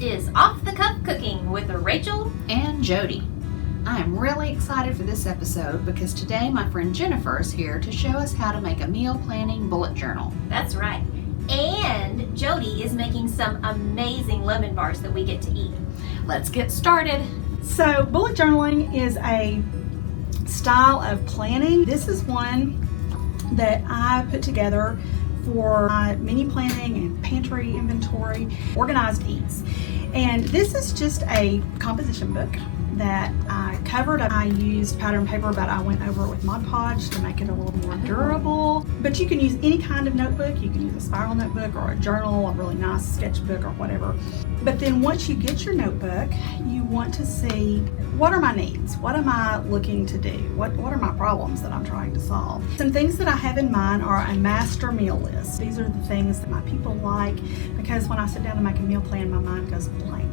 is Off the Cuff Cooking with Rachel and Jodie. I am really excited for this episode because today my friend Jennifer is here to show us how to make a meal planning bullet journal. That's right. And Jodie is making some amazing lemon bars that we get to eat. Let's get started. So bullet journaling is a style of planning. This is one that I put together for my mini planning and pantry inventory, organized eats. And this is just a composition book that I covered. I used pattern paper, but I went over it with Mod Podge to make it a little more durable. But you can use any kind of notebook. You can use a spiral notebook or a journal, a really nice sketchbook or whatever. But then once you get your notebook, you want to see, what are my needs? What am I looking to do? What are my problems that I'm trying to solve? Some things that I have in mind are a master meal list. These are the things that my people like, because when I sit down to make a meal plan, my mind goes blank.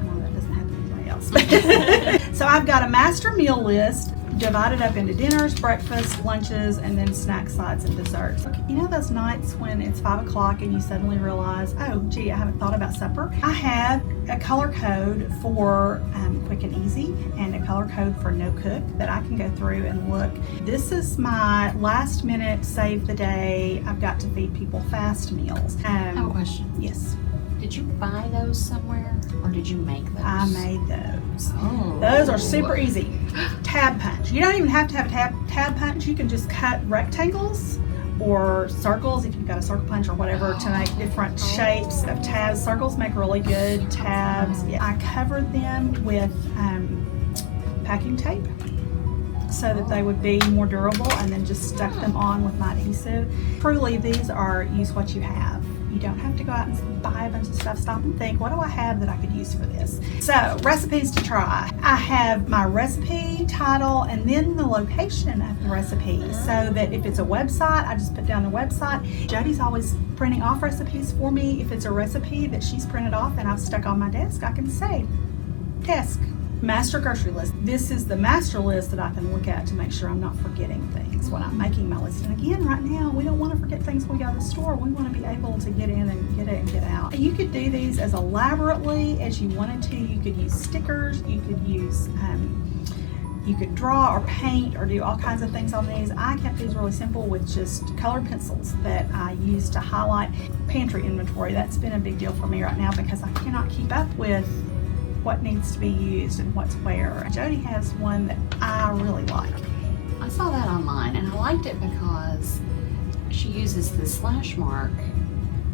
I know that doesn't happen to anybody else. So I've got a master meal list divided up into dinners, breakfasts, lunches, and then snack sides and desserts. You know those nights when it's 5 o'clock and you suddenly realize, oh gee, I haven't thought about supper? I have a color code for quick and easy and a color code for no cook that I can go through and look. This is my last minute save the day, I've got to feed people fast meals. I have a question. Yes. Did you buy those somewhere or did you make those? I made those. Oh. Those are super easy. Tab punch. You don't even have to have tab punch. You can just cut rectangles or circles if you've got a circle punch or whatever to make different shapes of tabs. Circles make really good tabs. Yeah. I covered them with packing tape so that they would be more durable, and then just stuck them on with my adhesive. Truly, these are use what you have. You don't have to go out and buy a bunch of stuff. Stop and think, what do I have that I could use for this? So, recipes to try. I have my recipe title and then the location of the recipe, so that if it's a website, I just put down the website. Jodie's always printing off recipes for me. If it's a recipe that she's printed off and I've stuck on my desk, I can say, desk. Master grocery list. This is the master list that I can look at to make sure I'm not forgetting things when I'm making my list. And again, right now, we don't want to forget things when we go to the store. We want to be able to get in and get it and get out. You could do these as elaborately as you wanted to. You could use stickers. You could use, you could draw or paint or do all kinds of things on these. I kept these really simple with just colored pencils that I use to highlight pantry inventory. That's been a big deal for me right now because I cannot keep up with what needs to be used and what's where. Jodie has one that I really like. I saw that online and I liked it because she uses the slash mark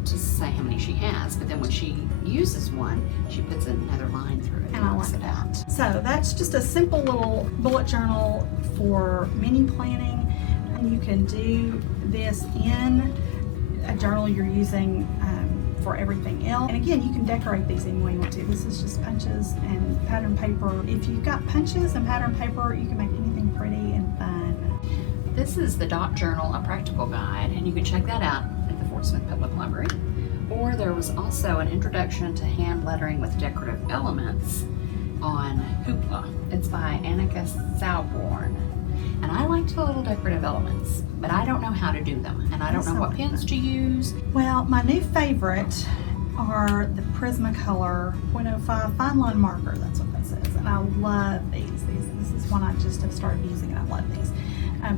to say how many she has, but then when she uses one, she puts another line through it And I like that. So that's just a simple little bullet journal for mini planning. And you can do this in a journal you're using for everything else. And again, you can decorate these any way you want to. This is just punches and pattern paper. If you've got punches and pattern paper, you can make anything pretty and fun. This is the Dot Journal, a practical guide, and you can check that out at the Fort Smith Public Library. Or there was also an introduction to hand lettering with decorative elements on Hoopla. It's by Annika Sauborn. And I liked the little decorative elements, but I don't know how to do them, and I don't know what pens to use. Well, my new favorite are the Prismacolor .05 fine line marker. That's what that says, and I love these. This is one I just have started using, and I love these.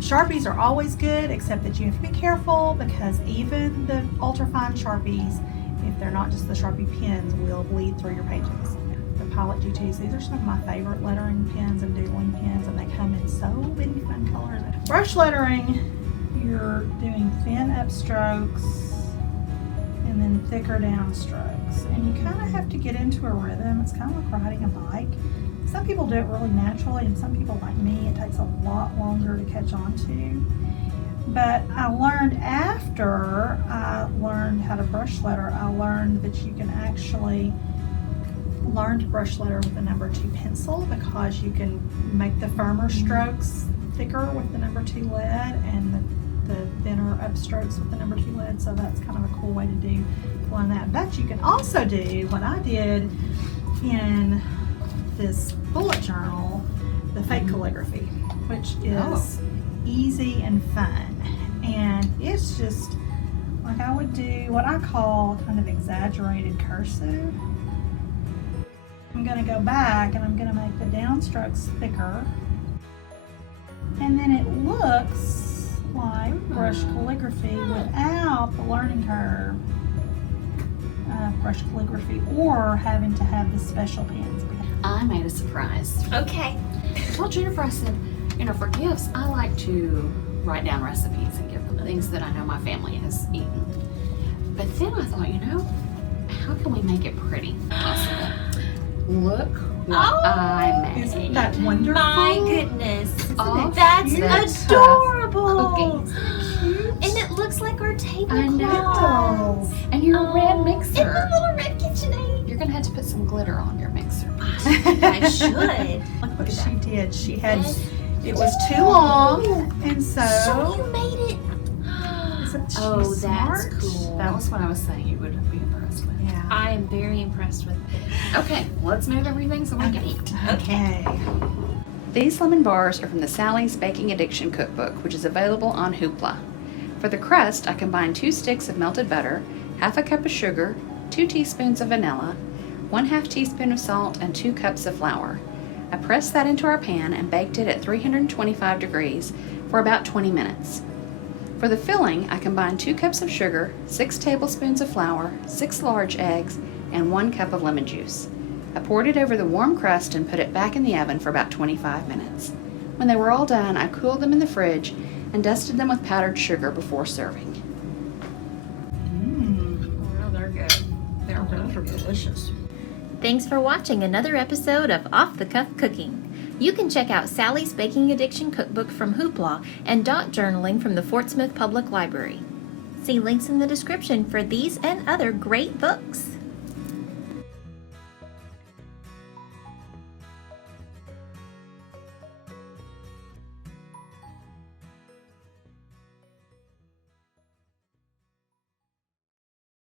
Sharpies are always good, except that you have to be careful because even the ultra fine Sharpies, if they're not just the Sharpie pens, will bleed through your pages. The Pilot G2s, these are some of my favorite lettering pens and doodling pens, and they come in so many fun colors. Brush lettering, you're doing thin up strokes and then thicker down strokes, and you kind of have to get into a rhythm. It's kind of like riding a bike. Some people do it really naturally, and some people like me, it takes a lot longer to catch on to. But I learned after I learned how to brush letter, I learned that you can actually learn to brush letter with the number 2 pencil, because you can make the firmer strokes thicker with the number 2 lead and the thinner up strokes with the number 2 lead. So that's kind of a cool way to learn that. But you can also do what I did in this bullet journal, the fake calligraphy, which is easy and fun. And it's just like I would do what I call kind of exaggerated cursive. I'm going to go back and I'm going to make the downstrokes thicker. And then it looks like brush calligraphy without the learning curve brush calligraphy or having to have the special pens. I made a surprise. Okay. I told Jennifer, I said, for gifts, I like to write down recipes and give them things that I know my family has eaten. But then I thought, how can we make it pretty possible? Look what I made. Isn't that wonderful? My goodness. That's That's adorable. Cookies. And it looks like our I tablecloth. know. And your red And mixer. the little red KitchenAid. You're gonna have to put some glitter on your mixer. I should. Look what she did. She had, it was too long, and So you made it. Isn't she Oh, that's smart? cool. That was what I was saying you would be impressed with. Yeah. I am very impressed with it. Okay, let's move everything so we can eat. Okay. These lemon bars are from the Sally's Baking Addiction Cookbook, which is available on Hoopla. For the crust, I combined 2 sticks of melted butter, half a cup of sugar, 2 teaspoons of vanilla, 1/2 teaspoon of salt, and 2 cups of flour. I pressed that into our pan and baked it at 325 degrees for about 20 minutes. For the filling, I combined 2 cups of sugar, 6 tablespoons of flour, 6 large eggs, and 1 cup of lemon juice. I poured it over the warm crust and put it back in the oven for about 25 minutes. When they were all done, I cooled them in the fridge and dusted them with powdered sugar before serving. Oh, they're good. They're Those are delicious. Thanks for watching another episode of Off the Cuff Cooking. You can check out Sally's Baking Addiction Cookbook from Hoopla and Dot Journaling from the Fort Smith Public Library. See links in the description for these and other great books.